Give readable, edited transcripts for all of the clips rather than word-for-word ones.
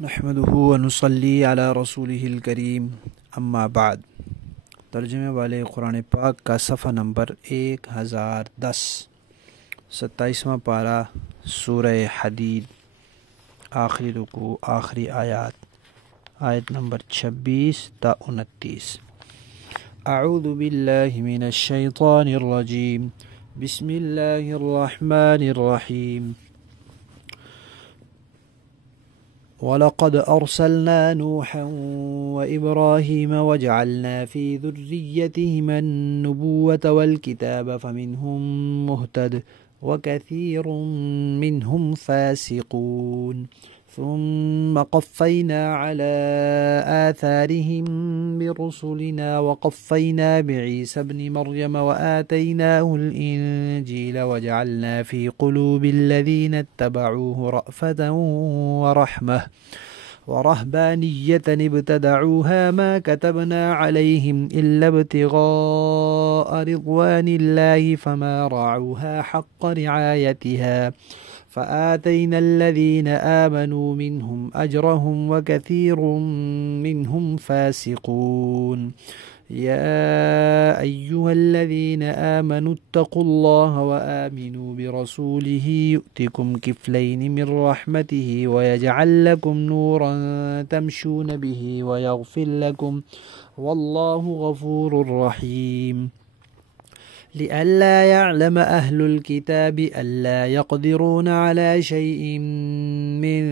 نحمدہ و نصلی علی رسولہ الکریم اما بعد۔ ترجمے والے قرآن پاک کا صفحہ نمبر 1010، 27واں پارہ، سورہ حدید، آخری رکوع، آخری آیت نمبر 26 تا 29۔ اعوذ باللہ من الشیطان الرجیم، بسم اللہ الرحمن الرحیم۔ وَلَقَدْ أَرْسَلْنَا نُوحًا وَإِبْرَاهِيمَ وَجَعَلْنَا فِي ذُرِّيَّتِهِمَا النُّبُوَّةَ وَالْكِتَابَ فَمِنْهُمْ مُهْتَدٍ وَكَثِيرٌ مِّنْهُمْ فَاسِقُونَ ثُمَّ قَفَّيْنَا عَلَى آثَارِهِم بِرُسُلِنَا وَقَفَّيْنَا بِعِيسَى ابْنِ مَرْيَمَ وَآتَيْنَاهُ الْإِنْجِيلَ وَجَعَلْنَا فِي قُلُوبِ الَّذِينَ اتَّبَعُوهُ رَأْفَةً وَرَحْمَةً وَرَهْبَانِيَّةً ابْتَدَعُوهَا مَا كَتَبْنَا عَلَيْهِمْ إِلَّا ابْتِغَاءَ رِضْوَانِ اللَّهِ فَمَا رَعَوْهَا حَقَّ رِعَايَتِهَا فآتينا الذين آمنوا منهم أجرهم وكثير منهم فاسقون يا أيها الذين آمنوا اتقوا الله وآمنوا برسوله يؤتكم كفلين من رحمته ويجعل لكم نورا تمشون به ويغفر لكم والله غفور رحيم لئلا يعلم أهل الكتاب ألا يقدرون على شيء من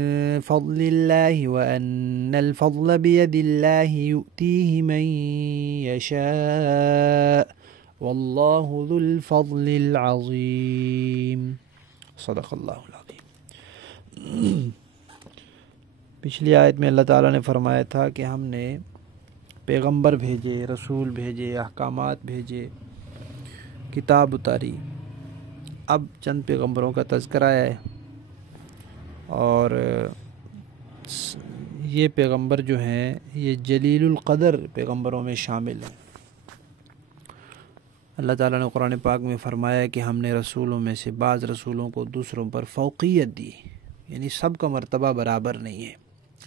فضل الله وأن الفضل بيد الله يؤتيه من يشاء والله ذو الفضل العظيم۔ صدق اللہ العظیم۔ پچھلی آیت میں اللہ تعالیٰ نے فرمایا تھا کہ ہم نے پیغمبر بھیجے، رسول بھیجے، احکامات بھیجے، کتاب اتاری۔ اب چند پیغمبروں کا تذکرہ ہے، اور یہ پیغمبر جو ہیں یہ جلیل القدر پیغمبروں میں شامل ہیں۔ اللہ تعالیٰ نے قرآن پاک میں فرمایا کہ ہم نے رسولوں میں سے بعض رسولوں کو دوسروں پر فوقیت دی، یعنی سب کا مرتبہ برابر نہیں ہے،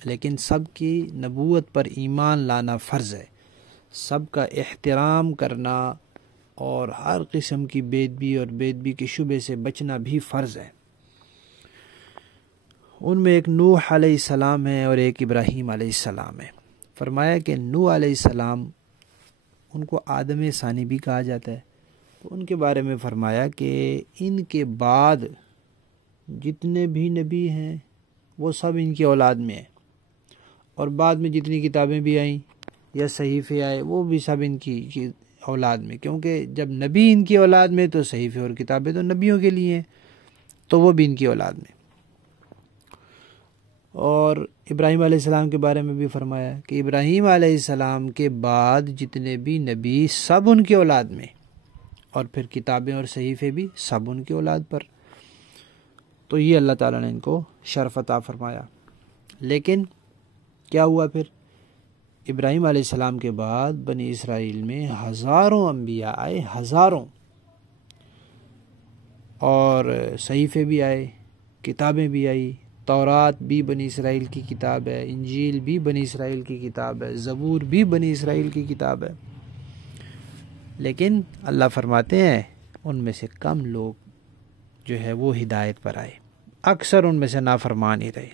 لیکن سب کی نبوت پر ایمان لانا فرض ہے، سب کا احترام کرنا اور ہر قسم کی بے ادبی اور بے ادبی کے شبہ سے بچنا بھی فرض ہے۔ ان میں ایک نوح علیہ السلام ہے اور ایک ابراہیم علیہ السلام ہے۔ فرمایا کہ نوح علیہ السلام، ان کو آدم ثانی بھی کہا جاتا ہے، تو ان کے بارے میں فرمایا کہ ان کے بعد جتنے بھی نبی ہیں وہ سب ان کی اولاد میں ہیں، اور بعد میں جتنی کتابیں بھی آئیں یا صحیفے آئے وہ بھی سب ان کی اولاد میں، کیونکہ جب نبی ان کی اولاد میں تو صحیفے اور کتابیں تو نبیوں کے لیے ہیں، تو وہ بھی ان کی اولاد میں۔ اور ابراہیم علیہ السلام کے بارے میں بھی فرمایا کہ ابراہیم علیہ السلام کے بعد جتنے بھی نبی سب ان کی اولاد میں، اور پھر کتابیں اور صحیفے بھی سب ان کی اولاد پر۔ تو یہ اللہ تعالیٰ نے ان کو شرف عطا فرمایا۔ لیکن کیا ہوا پھر؟ ابراہیم علیہ السلام کے بعد بنی اسرائیل میں ہزاروں انبیاء آئے، ہزاروں، اور صحیفے بھی آئے، کتابیں بھی آئی۔ تورات بھی بنی اسرائیل کی کتاب ہے، انجیل بھی بنی اسرائیل کی کتاب ہے، زبور بھی بنی اسرائیل کی کتاب ہے، لیکن اللہ فرماتے ہیں ان میں سے کم لوگ جو ہے وہ ہدایت پر آئے، اکثر ان میں سے نافرمان ہی رہے،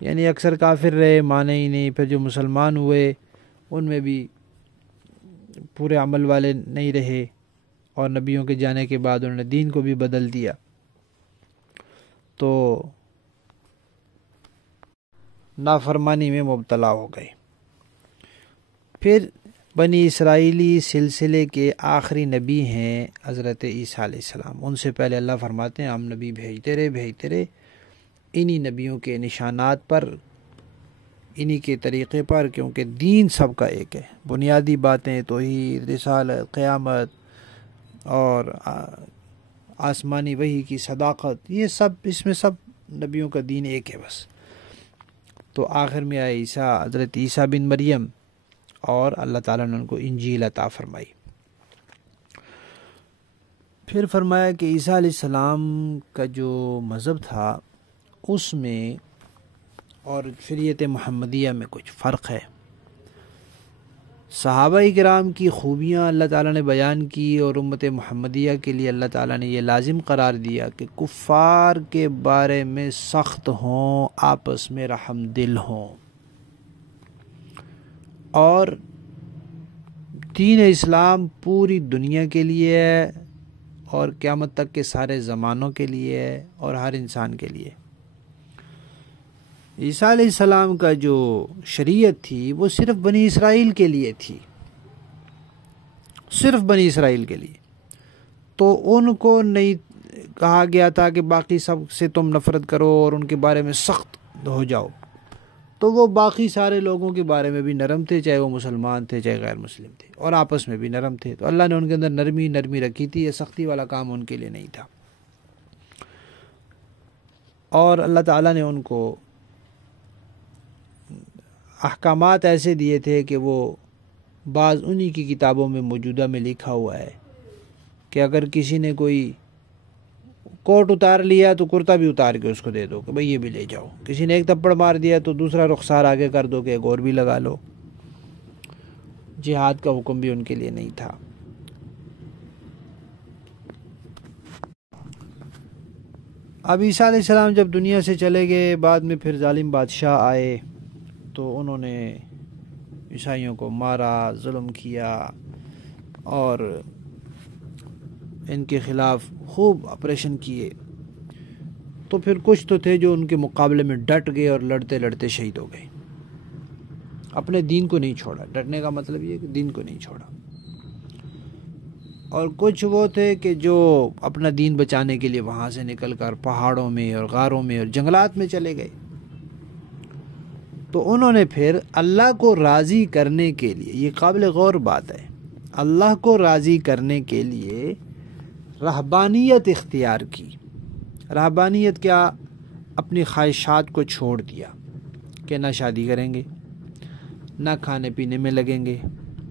یعنی اکثر کافر رہے، مانے ہی نہیں۔ پھر جو مسلمان ہوئے ان میں بھی پورے عمل والے نہیں رہے، اور نبیوں کے جانے کے بعد انہوں نے دین کو بھی بدل دیا، تو نافرمانی میں مبتلا ہو گئے۔ پھر بنی اسرائیلی سلسلے کے آخری نبی ہیں حضرت عیسیٰ علیہ السلام۔ ان سے پہلے اللہ فرماتے ہیں ہم نبی بھیجتے رہے انہی نبیوں کے نشانات پر، انہی کے طریقے پر، کیونکہ دین سب کا ایک ہے، بنیادی باتیں توحید، رسالت، قیامت اور آسمانی وحی کی صداقت، یہ سب، اس میں سب نبیوں کا دین ایک ہے بس۔ تو آخر میں آئے عیسیٰ، حضرت عیسیٰ بن مریم، اور اللہ تعالیٰ نے ان کو انجیل عطا فرمائی۔ پھر فرمایا کہ عیسیٰ علیہ السلام کا جو مذہب تھا اس میں اور شریعت محمدیہ میں کچھ فرق ہے۔ صحابہ کرام کی خوبیاں اللہ تعالیٰ نے بیان کی، اور امت محمدیہ کے لیے اللہ تعالیٰ نے یہ لازم قرار دیا کہ کفار کے بارے میں سخت ہوں، آپس میں رحم دل ہوں، اور دین اسلام پوری دنیا کے لیے ہے اور قیامت تک کے سارے زمانوں کے لیے ہے اور ہر انسان کے لیے۔ عیسیٰ علیہ السلام کا جو شریعت تھی وہ صرف بنی اسرائیل کے لیے تھی، صرف بنی اسرائیل کے لیے، تو ان کو نہیں کہا گیا تھا کہ باقی سب سے تم نفرت کرو اور ان کے بارے میں سخت ہو جاؤ، تو وہ باقی سارے لوگوں کے بارے میں بھی نرم تھے، چاہے وہ مسلمان تھے چاہے غیر مسلم تھے، اور آپس میں بھی نرم تھے، تو اللہ نے ان کے اندر نرمی رکھی تھی، یہ سختی والا کام ان کے لیے نہیں تھا۔ اور اللہ تعالیٰ نے ان کو احکامات ایسے دیے تھے کہ وہ بعض انہی کی کتابوں میں موجودہ میں لکھا ہوا ہے کہ اگر کسی نے کوئی کوٹ اتار لیا تو کرتا بھی اتار کے اس کو دے دو کہ بھئی یہ بھی لے جاؤ، کسی نے ایک تھپڑ مار دیا تو دوسرا رخسار آگے کر دو کہ ایک اور بھی لگا لو۔ جہاد کا حکم بھی ان کے لیے نہیں تھا۔ اب عیسیٰ علیہ السلام جب دنیا سے چلے گئے، بعد میں پھر ظالم بادشاہ آئے تو انہوں نے عیسائیوں کو مارا، ظلم کیا، اور ان کے خلاف خوب آپریشن کیے، تو پھر کچھ تو تھے جو ان کے مقابلے میں ڈٹ گئے اور لڑتے لڑتے شہید ہو گئے، اپنے دین کو نہیں چھوڑا۔ ڈٹنے کا مطلب یہ کہ دین کو نہیں چھوڑا۔ اور کچھ وہ تھے کہ جو اپنا دین بچانے کے لیے وہاں سے نکل کر پہاڑوں میں اور غاروں میں اور جنگلات میں چلے گئے، تو انہوں نے پھر اللہ کو راضی کرنے کے لیے، یہ قابل غور بات ہے، اللہ کو راضی کرنے کے لیے رہبانیت اختیار کی۔ رہبانیت کیا؟ اپنی خواہشات کو چھوڑ دیا کہ نہ شادی کریں گے، نہ کھانے پینے میں لگیں گے،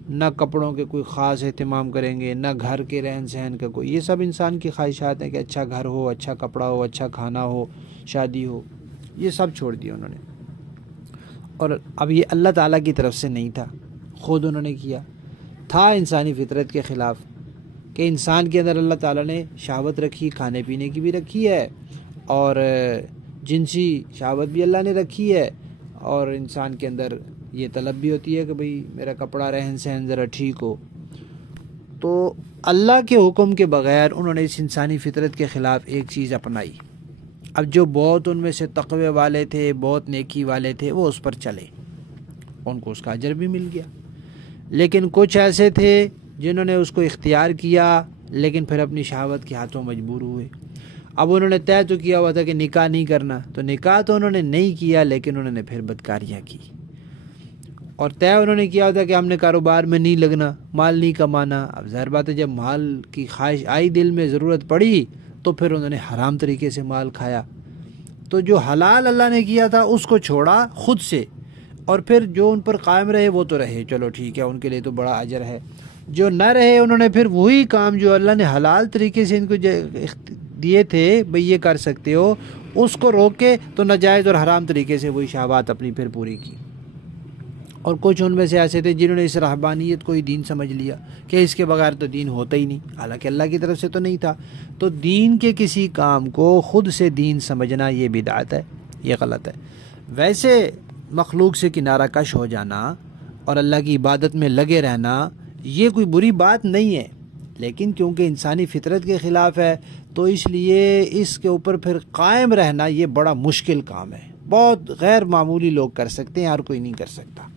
نہ کپڑوں کے کوئی خاص اہتمام کریں گے، نہ گھر کے رہن سہن کا کوئی، یہ سب انسان کی خواہشات ہیں کہ اچھا گھر ہو، اچھا کپڑا ہو، اچھا کھانا ہو، شادی ہو، یہ سب چھوڑ دیا انہوں نے۔ اور اب یہ اللہ تعالیٰ کی طرف سے نہیں تھا، خود انہوں نے کیا، تھا انسانی فطرت کے خلاف، کہ انسان کے اندر اللہ تعالیٰ نے شہوت رکھی، کھانے پینے کی بھی رکھی ہے، اور جنسی شہوت بھی اللہ نے رکھی ہے، اور انسان کے اندر یہ طلب بھی ہوتی ہے کہ بھئی میرا کپڑا رہن سہن ذرا ٹھیک ہو۔ تو اللہ کے حکم کے بغیر انہوں نے اس انسانی فطرت کے خلاف ایک چیز اپنائی۔ اب جو بہت ان میں سے تقوی والے تھے، بہت نیکی والے تھے، وہ اس پر چلے، ان کو اس کا اجر بھی مل گیا، لیکن کچھ ایسے تھے جنہوں نے اس کو اختیار کیا لیکن پھر اپنی شہوت کے ہاتھوں مجبور ہوئے۔ اب انہوں نے طے تو کیا ہوا تھا کہ نکاح نہیں کرنا، تو نکاح تو انہوں نے نہیں کیا، لیکن انہوں نے پھر بدکاریاں کی، اور طے انہوں نے کیا ہوتا کہ ہم نے کاروبار میں نہیں لگنا، مال نہیں کمانا۔ اب ظاہر بات ہے جب مال کی خواہش آئی، دل میں ضرورت پڑی، تو پھر انہوں نے حرام طریقے سے مال کھایا۔ تو جو حلال اللہ نے کیا تھا اس کو چھوڑا خود سے، اور پھر جو ان پر قائم رہے وہ تو رہے، چلو ٹھیک ہے، ان کے لیے تو بڑا اجر ہے۔ جو نہ رہے انہوں نے پھر وہی کام جو اللہ نے حلال طریقے سے ان کو دیے تھے بھئی یہ کر سکتے ہو، اس کو روک کے تو ناجائز اور حرام طریقے سے وہی شہوات اپنی پھر پوری کی۔ اور کچھ ان میں سے ایسے تھے جنہوں نے اس رہبانیت کو ہی دین سمجھ لیا کہ اس کے بغیر تو دین ہوتا ہی نہیں، حالانکہ اللہ کی طرف سے تو نہیں تھا۔ تو دین کے کسی کام کو خود سے دین سمجھنا یہ بدعت ہے، یہ غلط ہے۔ ویسے مخلوق سے کنارہ کش ہو جانا اور اللہ کی عبادت میں لگے رہنا یہ کوئی بری بات نہیں ہے، لیکن کیونکہ انسانی فطرت کے خلاف ہے تو اس لیے اس کے اوپر پھر قائم رہنا یہ بڑا مشکل کام ہے، بہت غیر معمولی لوگ کر سکتے ہیں، ہر کوئی نہیں کر سکتا۔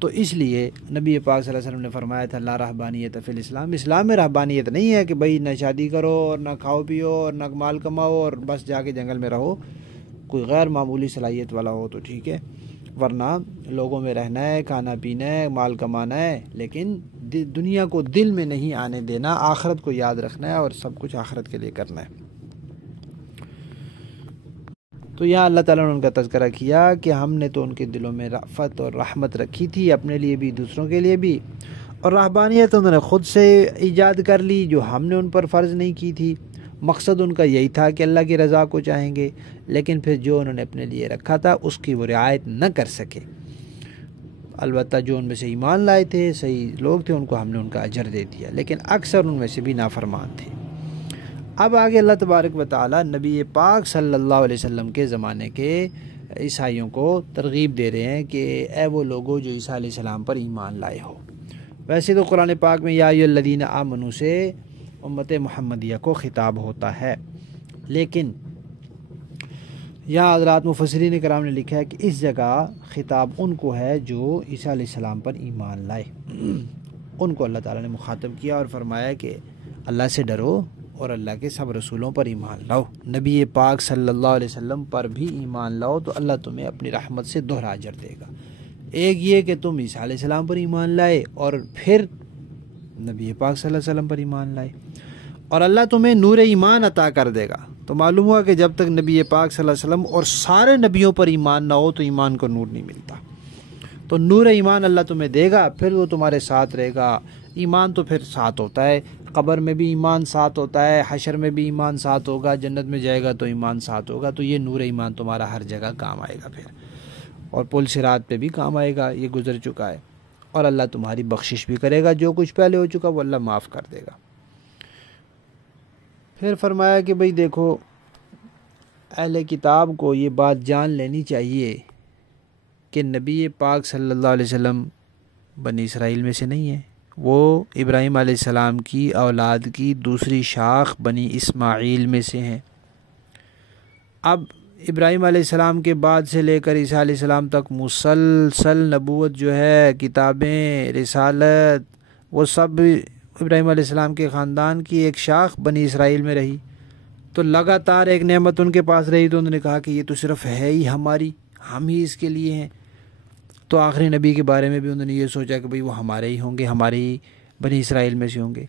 تو اس لیے نبی پاک صلی اللہ علیہ وسلم نے فرمایا تھا لا رہبانیت فی الاسلام، اسلام میں رہبانیت نہیں ہے کہ بھئی نہ شادی کرو اور نہ کھاؤ پیو اور نہ مال کماؤ اور بس جا کے جنگل میں رہو۔ کوئی غیر معمولی صلاحیت والا ہو تو ٹھیک ہے، ورنہ لوگوں میں رہنا ہے، کھانا پینا ہے، مال کمانا ہے، لیکن دنیا کو دل میں نہیں آنے دینا، آخرت کو یاد رکھنا ہے اور سب کچھ آخرت کے لیے کرنا ہے۔ تو یہاں اللہ تعالیٰ نے ان کا تذکرہ کیا کہ ہم نے تو ان کے دلوں میں رأفت اور رحمت رکھی تھی، اپنے لیے بھی دوسروں کے لیے بھی، اور رہبانیت انہوں نے خود سے ایجاد کر لی جو ہم نے ان پر فرض نہیں کی تھی۔ مقصد ان کا یہی تھا کہ اللہ کی رضا کو چاہیں گے، لیکن پھر جو انہوں نے اپنے لیے رکھا تھا اس کی وہ رعایت نہ کر سکے۔ البتہ جو ان میں سے ایمان لائے تھے، صحیح لوگ تھے، ان کو ہم نے ان کا اجر دے دیا، لیکن اکثر ان میں سے بھی نافرمان تھے۔ اب آگے اللہ تبارک و تعالی نبی پاک صلی اللہ علیہ وسلم کے زمانے کے عیسائیوں کو ترغیب دے رہے ہیں کہ اے وہ لوگوں جو عیسیٰ علیہ السلام پر ایمان لائے ہو۔ ویسے تو قرآن پاک میں یا ایھا الذین آمنوا سے امت محمدیہ کو خطاب ہوتا ہے، لیکن یہاں حضرات مفسرین کرام نے لکھا ہے کہ اس جگہ خطاب ان کو ہے جو عیسیٰ علیہ السلام پر ایمان لائے۔ ان کو اللہ تعالیٰ نے مخاطب کیا اور فرمایا کہ اللہ سے ڈرو اور اللہ کے سب رسولوں پر ایمان لاؤ، نبی پاک صلی اللہ علیہ وسلم پر بھی ایمان لاؤ تو اللہ تمہیں اپنی رحمت سے دوہرا اجر دے گا۔ ایک یہ کہ تم عیسیٰ علیہ السلام پر ایمان لائے اور پھر نبی پاک صلی اللہ علیہ وسلم پر ایمان لائے، اور اللہ تمہیں نور ایمان عطا کر دے گا۔ تو معلوم ہوا کہ جب تک نبی پاک صلی اللہ علیہ وسلم اور سارے نبیوں پر ایمان نہ ہو تو ایمان کو نور نہیں ملتا۔ تو نور ایمان اللہ تمہیں دے گا، پھر وہ تمہارے ساتھ رہے گا۔ ایمان تو پھر ساتھ ہوتا ہے، قبر میں بھی ایمان ساتھ ہوتا ہے، حشر میں بھی ایمان ساتھ ہوگا، جنت میں جائے گا تو ایمان ساتھ ہوگا۔ تو یہ نور ایمان تمہارا ہر جگہ کام آئے گا پھر، اور پل صراط پہ بھی کام آئے گا، یہ گزر چکا ہے، اور اللہ تمہاری بخشش بھی کرے گا، جو کچھ پہلے ہو چکا وہ اللہ معاف کر دے گا۔ پھر فرمایا کہ بھئی دیکھو اہل کتاب کو یہ بات جان لینی چاہیے کہ نبی پاک صلی اللہ علیہ وسلم بنی اسرائیل میں سے نہیں ہے، وہ ابراہیم علیہ السلام کی اولاد کی دوسری شاخ بنی اسماعیل میں سے ہیں۔ اب ابراہیم علیہ السلام کے بعد سے لے کر عیسیٰ علیہ السلام تک مسلسل نبوت جو ہے، کتابیں، رسالت، وہ سب ابراہیم علیہ السلام کے خاندان کی ایک شاخ بنی اسرائیل میں رہی۔ تو لگاتار ایک نعمت ان کے پاس رہی تو انہوں نے کہا کہ یہ تو صرف ہے ہی ہماری، ہم ہی اس کے لیے ہیں۔ تو آخری نبی کے بارے میں بھی انہوں نے یہ سوچا کہ بھئی وہ ہمارے ہی ہوں گے، ہمارے ہی بنی اسرائیل میں سے ہوں گے۔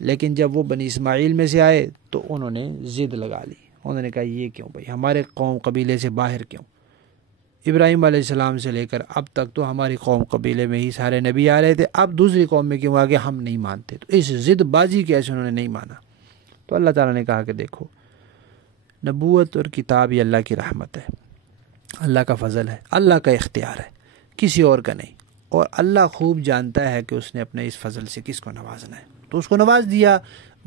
لیکن جب وہ بنی اسماعیل میں سے آئے تو انہوں نے ضد لگا لی، انہوں نے کہا یہ کیوں بھئی، ہمارے قوم قبیلے سے باہر کیوں؟ ابراہیم علیہ السلام سے لے کر اب تک تو ہماری قوم قبیلے میں ہی سارے نبی آ رہے تھے، اب دوسری قوم میں کیوں آگے ہم نہیں مانتے؟ تو اس ضد بازی کی ایسے انہوں نے نہیں مانا۔ تو اللہ تعالیٰ نے کہا کہ دیکھو نبوت اور کتاب یہ اللہ کی رحمت ہے، اللہ کا فضل ہے، اللہ کا اختیار ہے، کسی اور کا نہیں، اور اللہ خوب جانتا ہے کہ اس نے اپنے اس فضل سے کس کو نوازنا ہے، تو اس کو نواز دیا۔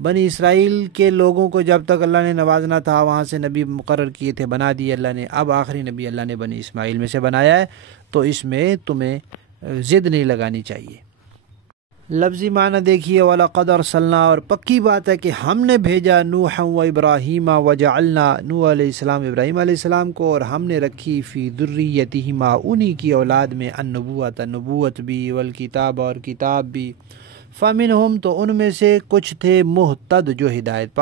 بنی اسرائیل کے لوگوں کو جب تک اللہ نے نوازنا تھا وہاں سے نبی مقرر کیے تھے، بنا دیے اللہ نے، اب آخری نبی اللہ نے بنی اسماعیل میں سے بنایا ہے، تو اس میں تمہیں ضد نہیں لگانی چاہیے۔ لفظی معنی دیکھیے، وَلَقَدْ أَرْسَلْنَا، اور پکی بات ہے کہ ہم نے بھیجا نوحا و ابراہیم وجعلنا، نوح علیہ السلام ابراہیم علیہ السلام کو، اور ہم نے رکھی فی ذریتہما، انہی کی اولاد میں، النبوت، نبوت بھی، والکتاب، اور کتاب بھی، فمنہم، تو ان میں سے کچھ تھے مہتد جو ہدایت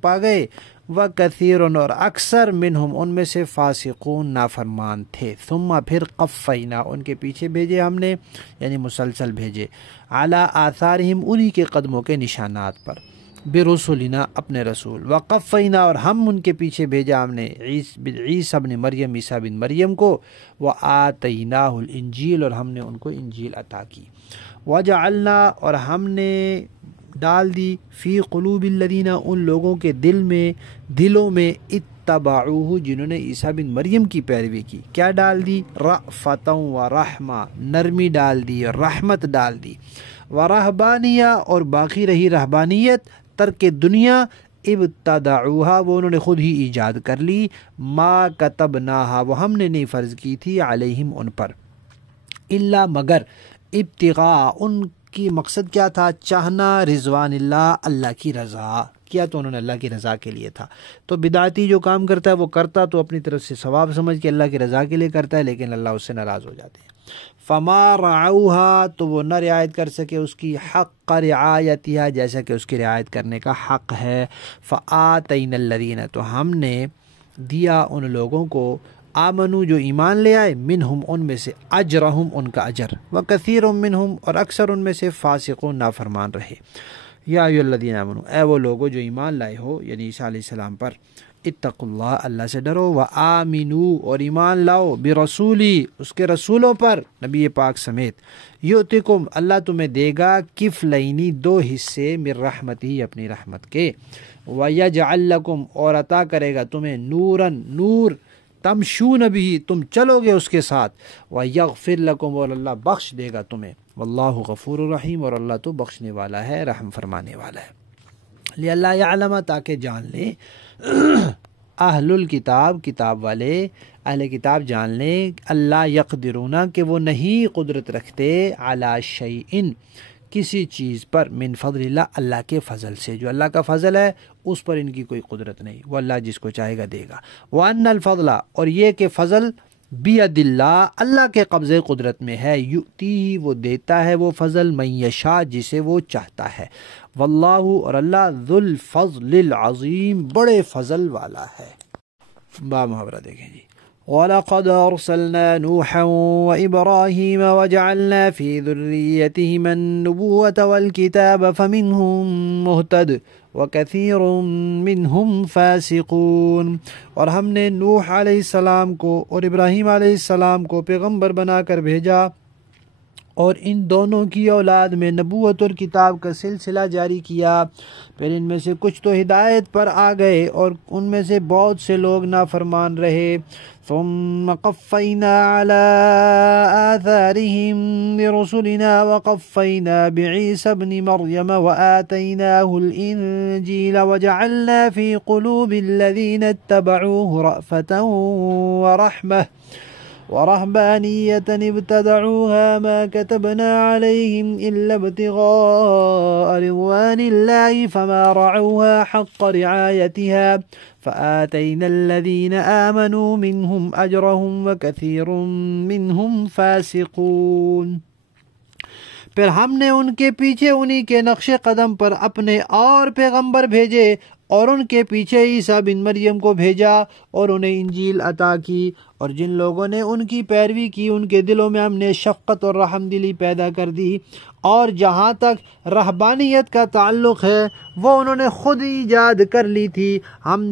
پا گئے، وکثیر، اور اکثر منہم ان میں سے فاسقون نافرمان تھے، ثم پھر قفینا، ان کے پیچھے بھیجے ہم نے، یعنی مسلسل بھیجے، علی آثارہم، انہی کے قدموں کے نشانات پر، برسولنا، اپنے رسول، وقفینا، اور ہم ان کے پیچھے بھیجا ہم نے عیسیٰ بن مریم، عیسیٰ بن مریم کو، وآتیناہ الانجیل، اور ہم نے ان کو انجیل عطا کی، وجعلنا، اور ہم نے ڈال دی، فی قلوب الذین، ان لوگوں کے دلوں میں اتبعوہ، جنہوں نے عیسیٰ بن مریم کی پیروی کی، کیا ڈال دی؟ رأفۃ و رحمہ، نرمی ڈال دی اور رحمت ڈال دی، ورہبانیہ، اور باقی رہی رہبانیت، ترک دنیا، ابتدعوہا، وہ انہوں نے خود ہی ایجاد کر لی، ما کتبناہا، وہ ہم نے نہیں فرض کی تھی، علیہم، ان پر، الا، مگر، ابتغاء، ان کی مقصد کیا تھا؟ چاہنا، رضوان اللہ، اللہ کی رضا، کیا تو انہوں نے اللہ کی رضا کے لیے تھا۔ تو بدعتی جو کام کرتا ہے وہ کرتا تو اپنی طرف سے ثواب سمجھ کے اللہ کی رضا کے لیے کرتا ہے، لیکن اللہ اس سے ناراض ہو جاتے ہیں۔ فما رعوها، تو وہ نہ رعایت کر سکے اس کی، حق رعایتها، جیسا کہ اس کی رعایت کرنے کا حق ہے، فآتینا الذین، تو ہم نے دیا ان لوگوں کو، آمنو، جو ایمان لے آئے، منہم، ان میں سے، اجرہم، ان کا اجر، وکثیر منہم، اور اکثر ان میں سے، فاسقون، نافرمان رہے۔ یا ایھا الذین آمنو، اے وہ لوگو جو ایمان لائے ہو، یعنی عیسیٰ علیہ السلام پر، اتقوا اللہ، اللہ سے ڈرو، وآمنو، اور ایمان لاؤ، برسولی، اس کے رسولوں پر، نبی پاک سمیت، یؤتکم، اللہ تمہیں دے گا، کفلینی، دو حصے، من رحمتہ، اپنی رحمت کے، وَيَجْعَلْ لَكُمْ اور عطا کرے گا تمہیں نوراً نور تمشون بھی تم چلو گے اس کے ساتھ، وَيَغْفِرْ لَكُمْ اور اللہ بخش دے گا تمہیں، واللہ غفور الرحیم اور اللہ تو بخشنے والا ہے رحم فرمانے والا ہے۔ لِأَلَّا يَعْلَمَ تاکہ جان لیں اہل الکتاب کتاب والے اہل کتاب جان لیں اللہ یقدرون کہ وہ نہیں قدرت رکھتے علی شیئن کسی چیز پر من فضل اللہ اللہ کے فضل سے، جو اللہ کا فضل ہے اس پر ان کی کوئی قدرت نہیں، وہ اللہ جس کو چاہے گا دے گا۔ وَأَنَّ الْفَضْلَ اور یہ کہ فضل بِيَدِ اللہ اللہ کے قبضے قدرت میں ہے، یؤتی وہ دیتا ہے وہ فضل من یشاء جسے وہ چاہتا ہے، واللہ اور اللہ ذو الفضل العظیم بڑے فضل والا ہے۔ با محاورہ دیکھیں جی، وَلَقَدْ أَرْسَلْنَا نُوحًا وَإِبْرَاهِيمَ وَجَعَلْنَا فِي ذُرِّيَّتِهِمَا النُّبُوَّةَ وَالْكِتَابَ فَمِنْهُمْ مُهْتَدٍ وَكَثِيرٌ مِّنْهُمْ فَاسِقُونَ اور ہم نے نوح علیہ السلام کو اور ابراہیم علیہ السلام کو پیغمبر بنا کر بھیجا، اور ان دونوں کی اولاد میں نبوت اور کتاب کا سلسلہ جاری کیا، پھر ان میں سے کچھ تو ہدایت پر آ گئے اور ان میں سے بہت سے لوگ نافرمان رہے۔ ثم قفینا علی آثارہم برسلنا وقفینا بعیسی ابن مریم وآتیناہ الانجیل وجعلنا فی قلوب الذین اتبعوہ رأفة ورحمة ورهبانية ابتدعوها ما كتبنا عليهم إلا ابتغاء رضوان الله فما رعوها حق رعايتها فآتينا الذين آمنوا منهم أجرهم وكثير منهم فاسقون۔ پھر ہم نے ان کے پیچھے انہی کے نقش قدم پر اپنے اور پیغمبر بھیجے اور ان کے پیچھے عیسیٰ بن مریم کو بھیجا اور انہیں انجیل عطا کی، اور جن لوگوں نے ان کی پیروی کی ان کے دلوں میں ہم نے شفقت اور رحم دلی پیدا کر دی، اور جہاں تک رہبانیت کا تعلق ہے وہ انہوں نے خود ایجاد کر لی تھی، ہم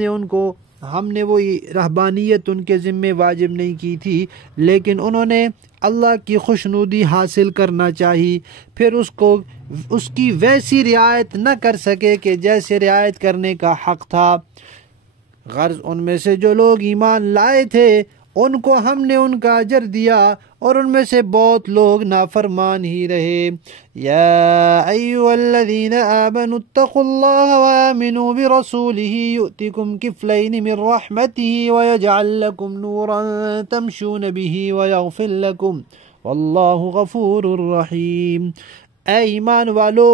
نے وہ رہبانیت ان کے ذمے واجب نہیں کی تھی، لیکن انہوں نے اللہ کی خوشنودی حاصل کرنا چاہی، پھر اس کی ویسی رعایت نہ کر سکے کہ جیسے رعایت کرنے کا حق تھا۔ غرض ان میں سے جو لوگ ایمان لائے تھے ان کو ہم نے ان کا اجر دیا، اور ان میں سے بہت لوگ نافرمان ہی رہے۔ یا ایھا الذین آمنوا اتقوا اللہ وآمنوا برسولہ یؤتکم کفلین من رحمتہ ویجعل لکم نورا تمشون بہ ویغفر لکم واللہ غفور الرحیم۔ اے ایمان والو،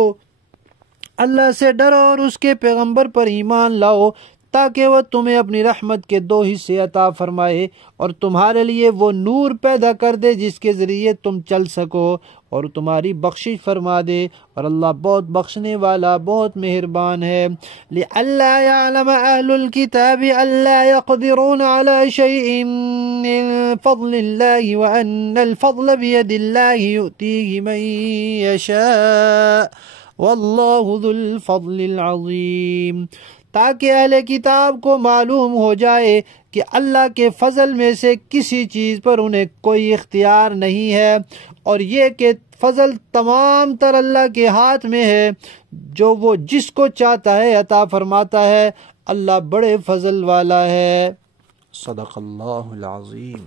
اللہ سے ڈرو اور اس کے پیغمبر پر ایمان لاؤ تاکہ وہ تمہیں اپنی رحمت کے 2 حصے عطا فرمائے اور تمہارے لیے وہ نور پیدا کر دے جس کے ذریعے تم چل سکو، اور تمہاری بخشش فرما دے، اور اللہ بہت بخشنے والا بہت مہربان ہے۔ لئلا يعلم اہل الكتاب الا يقدرون على شيء من فضل الله وان الفضل بيد الله يؤتيه من يشاء والله ذو الفضل العظيم، تاکہ اہل کتاب کو معلوم ہو جائے کہ اللہ کے فضل میں سے کسی چیز پر انہیں کوئی اختیار نہیں ہے، اور یہ کہ فضل تمام تر اللہ کے ہاتھ میں ہے، جو وہ جس کو چاہتا ہے عطا فرماتا ہے، اللہ بڑے فضل والا ہے۔ صدق اللہ العظیم۔